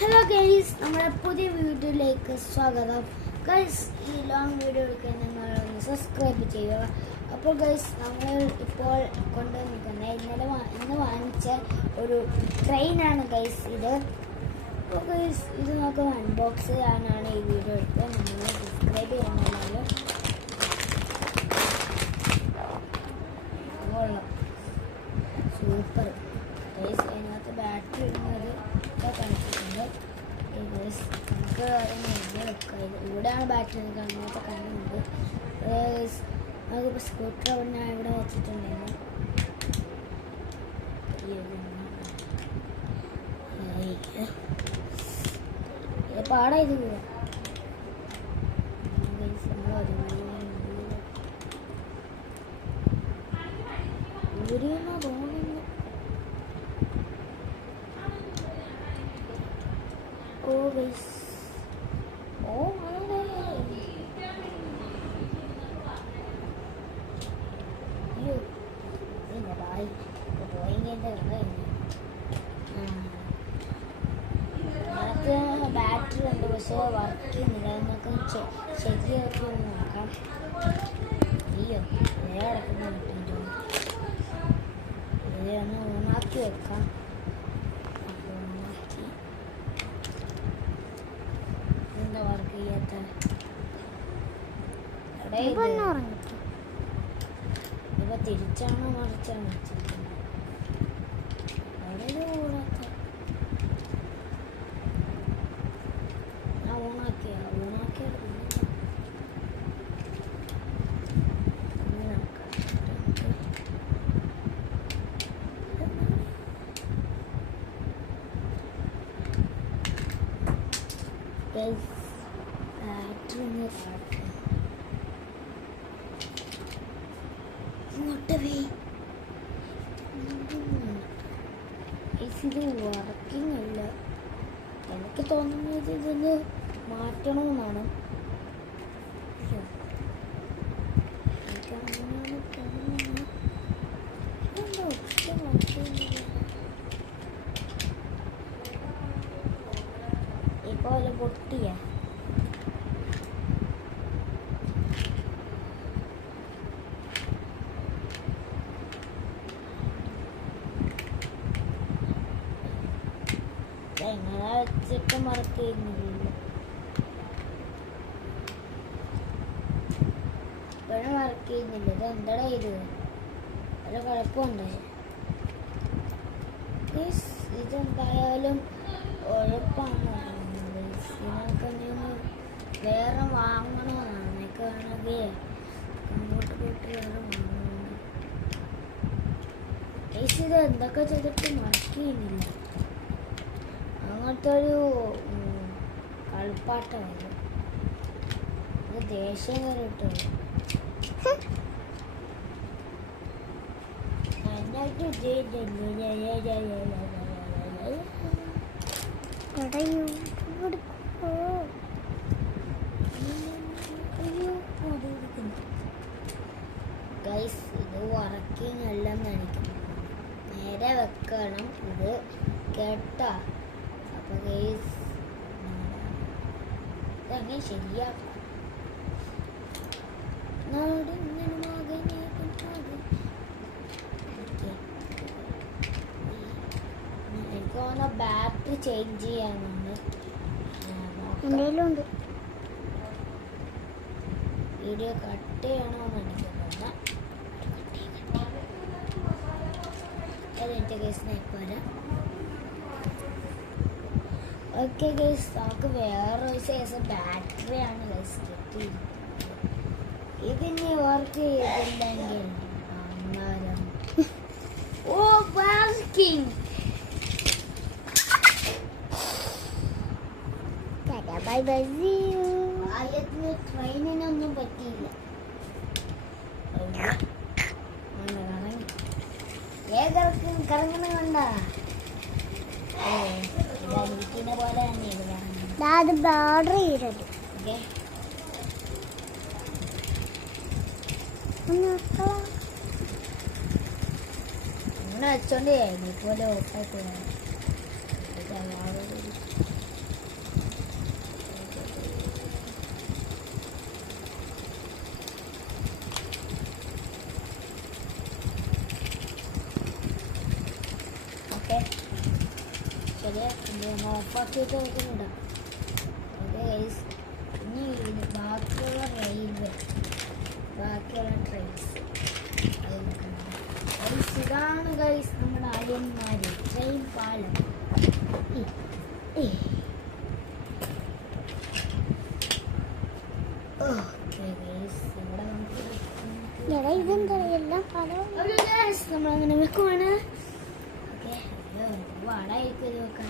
Hello guys, നമ്മുടെ പുതിയ വീഡിയോയിലേക്ക് സ്വാഗതം. ഗൈസ്, ഈ ലോങ് വീഡിയോ എടുക്കാൻ നിങ്ങളൊന്ന് സബ്സ്ക്രൈബ് ചെയ്യുക. അപ്പോൾ ഗൈസ്, നമ്മൾ ഇപ്പോൾ കൊണ്ടുവന്നിരിക്കുന്നത് ഇന്ന് വാങ്ങിച്ച ഒരു ട്രെയിനാണ് ഗൈസ് ഇത്. അപ്പോൾ ഗൈസ്, ഇത് നമുക്ക് അൺബോക്സ് ചെയ്യാനാണ് ഈ വീഡിയോ എടുത്തത്. നിങ്ങൾ സബ്സ്ക്രൈബ് ചെയ്യണമെന്നാലും സൂപ്പർ ഗൈസ്. അതിനകത്ത് ബാറ്ററി ഇടുന്നത് കാണിച്ചിട്ടുണ്ട്. നമുക്ക് എഴുതി വെക്കാം. ഇവിടെയാണ് ബാറ്ററി അങ്ങനത്തെ കാണുന്നുണ്ട്. നമുക്കിപ്പോൾ സ്കൂട്ടർ അവിടെ ഇവിടെ വെച്ചിട്ടുണ്ടായിരുന്നു. പാടാ ഇത് പോവാം. തോന്നുന്നു. ഓ ഗൈസ്, ഓ അയ്യോ പിന്നെ ബായ് പോയിങ്ങൻ്റെ അതിനകത്ത് ബാറ്ററി ഉണ്ട്, പക്ഷേ വർക്ക് ചെയ്യുന്നില്ല. നമുക്ക് ശരിയാക്കി ഒന്ന് നോക്കാം. അയ്യോ വേറെ കിട്ടുന്നുണ്ടോ? ഇതൊന്ന് ഓണാക്കി വെക്കാം. എന്താ വർക്ക് ചെയ്യാത്ത? ഇപ്പൊ തിരിച്ചാണോ മറിച്ചാണോ വെച്ചിരിക്കുന്നത്? അവിടെ ഓടാത്ത ഞാൻ ഓണാക്കിയ ഇത് വർക്കിംഗ് അല്ല. എനിക്ക് തോന്നുന്നത് ഇതൊന്ന് മാറ്റണമെന്നാണ്. ഇപ്പൊ വല്ല പൊട്ടിയ എങ്ങനെ വെച്ചിട്ട് വർക്ക് ചെയ്യുന്നില്ലല്ലോ. ഇപ്പോഴും വർക്ക് ചെയ്യുന്നില്ല. ഇത് എന്താടാ ഇത്? വല്ല കുഴപ്പമുണ്ടോ? ഇതെന്തായാലും ഉഴപ്പാണ്. ഇതിനൊക്കെ വേറെ വാങ്ങണമെന്നാണ്. എനിക്ക് വേണമെങ്കിൽ അങ്ങോട്ട് പോയിട്ട് വേറെ വാങ്ങണം. ഇത് എന്തൊക്കെ ചെയ്തിട്ട് വർക്ക് ചെയ്യുന്നില്ല. അങ്ങനത്തെ ഒരു കളിപ്പാട്ടമാണ്. ഇത് ദേഷ്യം കയറിയിട്ടുള്ളൂ. ഗൈസ്, ഇത് വർക്കിംഗ് അല്ലെന്ന് കാണിക്കുന്നു. നേരെ വെക്കണം ഇത് കേട്ടാ. അപ്പൊ ഗൈസ്, ഇതങ്ങനെ ശരിയാക്കാം. എനിക്ക് തോന്നുന്ന ബാറ്ററി ചേഞ്ച് ചെയ്യാനുണ്ട്. വീഡിയോ കട്ട് ചെയ്യണമെന്ന് എനിക്ക് തോന്നുന്നത്. അതെനിക്ക് ഗൈസ് വരാം. ഓക്കെ ഗൈസ്, നമുക്ക് വേറൊരു സൈസ് ബാറ്ററിയാണ് ഗൈസ് കിട്ടിയിരിക്കുന്നത്. ഇതിന് വർക്ക് ചെയ്തില്ലെങ്കിൽ അന്നേരം ഓ വർക്കിംഗ്. Bye bye. ആദ്യത്തിന് ട്രെയിനിനൊന്നും പറ്റിയില്ല. ഏതൊക്കെ കറങ്ങണ കൊണ്ടാ പോലെ അങ്ങനെ വെച്ചോണ്ടേ പോലെ ഓഫായിട്ട് ഓഫാക്കിയിട്ട് നോക്കുന്നുണ്ടാവും. ഓക്കെ ഗൈസ്, ഇനി ഇത് ബാക്കിയുള്ള റെയിൽവേ, ബാക്കിയുള്ള ട്രെയിൻസ് അത് നോക്കണം. ഗൈസ്, ഇതാണ് ഗൈസ് നമ്മുടെ അളിയന്മാർ, ട്രെയിൻ പാലം. നമ്മളങ്ങനെ വെക്കുവാണ്. വാടായിരിക്കും ഇത് വെക്കാൻ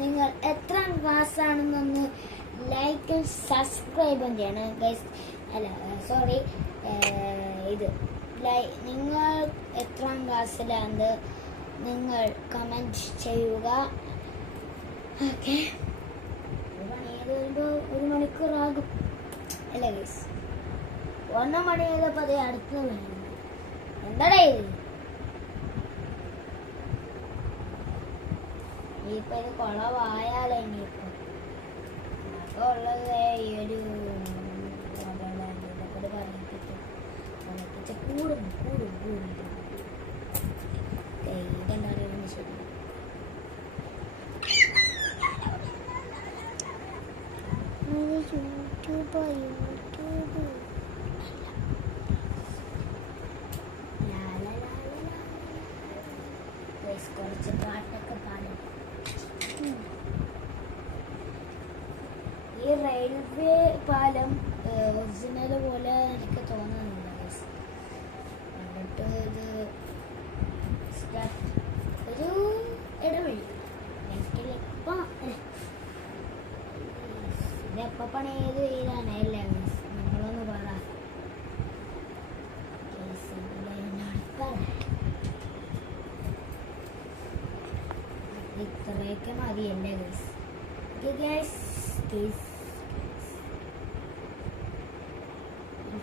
നിങ്ങൾ എത്ര ക്ലാസ് ആണെന്നൊന്ന് ലൈക്ക് സബ്സ്ക്രൈബും ചെയ്യണം ഗൈസ്. അല്ല സോറി, ഇത് നിങ്ങൾ എത്രാം ക്ലാസ്സിലാണെന്ന് നിങ്ങൾ കമൻറ്റ് ചെയ്യുക. ഓക്കെ, പണിയത് വരുമ്പോൾ 1 മണിക്കൂറാകും അല്ല ഗൈസ്. 1 മണി ചെയ്തപ്പോൾ അതേ അടുത്ത് വേണം. എന്താടാ ഇത്? ഇനിയിപ്പോൾ ഇത് കുളവായാലോ ഇനിയിപ്പോൾ ഉള്ളത് ഈ ഒരു കൂടും കൂടും കൂടും. ഇതെന്താ പറയുക ശരി. കുറച്ച് പാട്ടൊക്കെ പാടും. ഈ റെയിൽവേ പാലം ഒറിജിനൽ പോലെ എനിക്ക് തോന്നുന്നില്ല. എന്നിട്ട് ഇത് ഒരു ഇടവഴി. ഇതെപ്പോ പണി ചെയ്ത് തീരാണ് അല്ലേ നിങ്ങളൊന്ന് പറ. ഇത്രയൊക്കെ മതിയല്ലേ ഗൈസ്.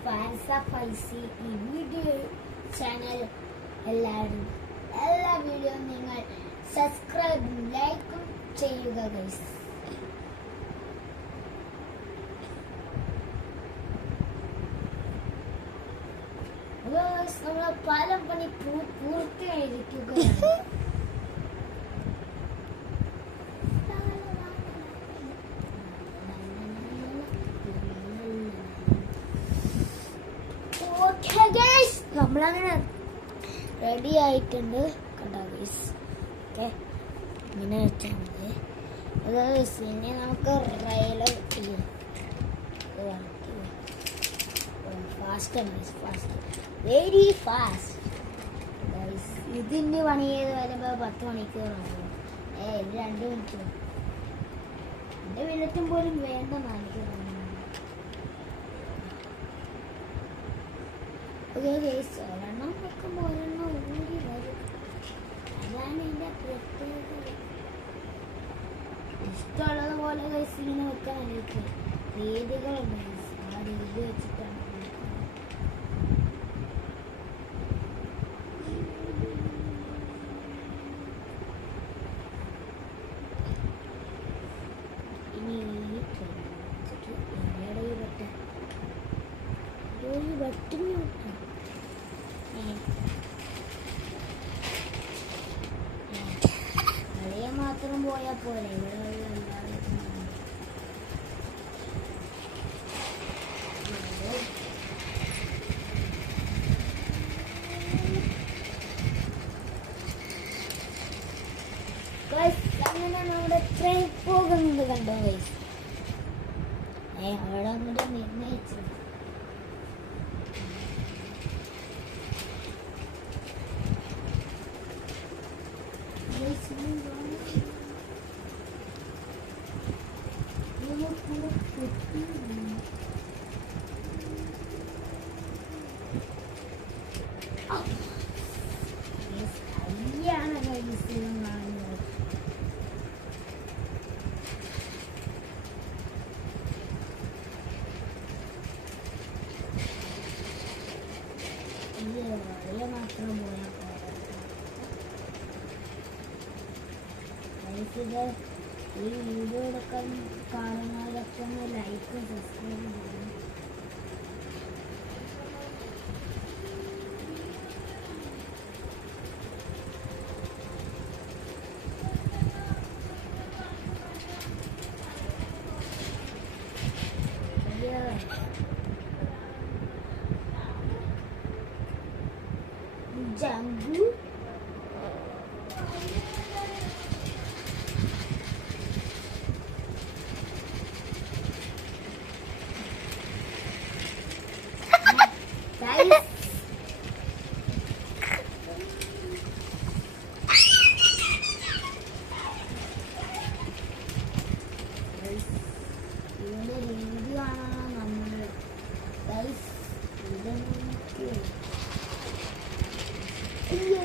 ഫാൻസ് ഓഫ് ഐസി ഈ വീഡിയോ ചാനൽ എല്ലാവരും എല്ലാ വീഡിയോയും നിങ്ങൾ സബ്സ്ക്രൈബും ലൈക്കും ചെയ്യുക ഗൈസ്. നമ്മൾ പാലം പണി പൂർത്തിയായിരിക്കുകയാണ്. നമ്മളങ്ങനെ റെഡി ആയിട്ടുണ്ട് കണ്ടോ ഗൈസ്. ഓക്കെ, ഇങ്ങനെ വെച്ചാൽ മതി. അത് ഇനി നമുക്ക് rail fast very fast guys. ഇതിന് പണി ചെയ്ത് വരുമ്പോൾ 10 മണിക്കൂറാകും. 2 മിനിറ്റ് 2 മിനിറ്റും പോലും വേണ്ട മണിക്കൂർ. ഓക്കെ ഗൈസ്, ഒരെണ്ണം വെക്കുമ്പോൾ ഒരെണ്ണം ഊരി വരും. അതാണ് എൻ്റെ പ്രത്യേകത. ഇഷ്ടമുള്ളത് പോലെ ഗൈസ് ഇങ്ങനെ വെക്കാൻ എനിക്ക് രീതികളുണ്ട് ഗൈസ്. ആ രീതി വെച്ചിട്ടാണ് ഇനി വെട്ടിന് വെട്ടും. കളിയെ മാത്രം പോയാൽ പോലെ ഇവിടെ അങ്ങനെ നമ്മുടെ ട്രെയിൻ പോകുന്നത് കണ്ടോ ഗൈസ്. അവിടെ അങ്ങോട്ട് നിർണയിച്ചു. വെളിയെ മാത്രം പോയാൽ ഇത് ഈ വീഡിയോ എടുക്കാൻ കാണുന്നവരൊക്കെ ഒന്ന് ലൈക്കും സബ്സ്ക്രൈബ് ചെയ്യണം. Jambu guys, ഇതിന്റെ വീഡിയോ ആണ് നമ്മൾ ഗൈസ് ഇതെനിക്ക് ഇല്ല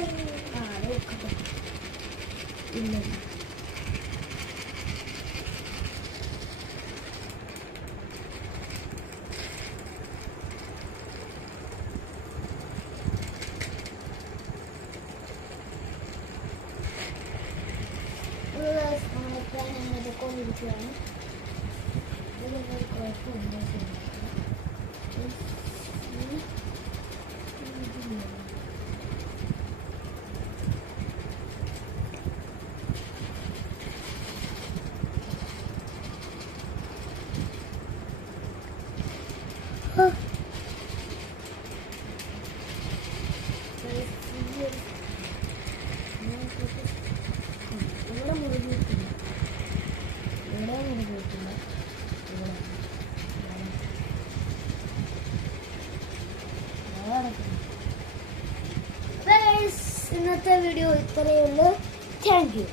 നമ്മളൊക്കെ കൊണ്ടിരിക്കുകയാണ്. ഇതിലൊരു കുഴപ്പമില്ല. ഇവിടെ മുറിഞ്ഞിട്ടില്ല, ഇവിടെ മുറിഞ്ഞിട്ടില്ല, ഇന്നത്തെ വീഡിയോ ഇത്രയേ ഉള്ളൂ. Thank you.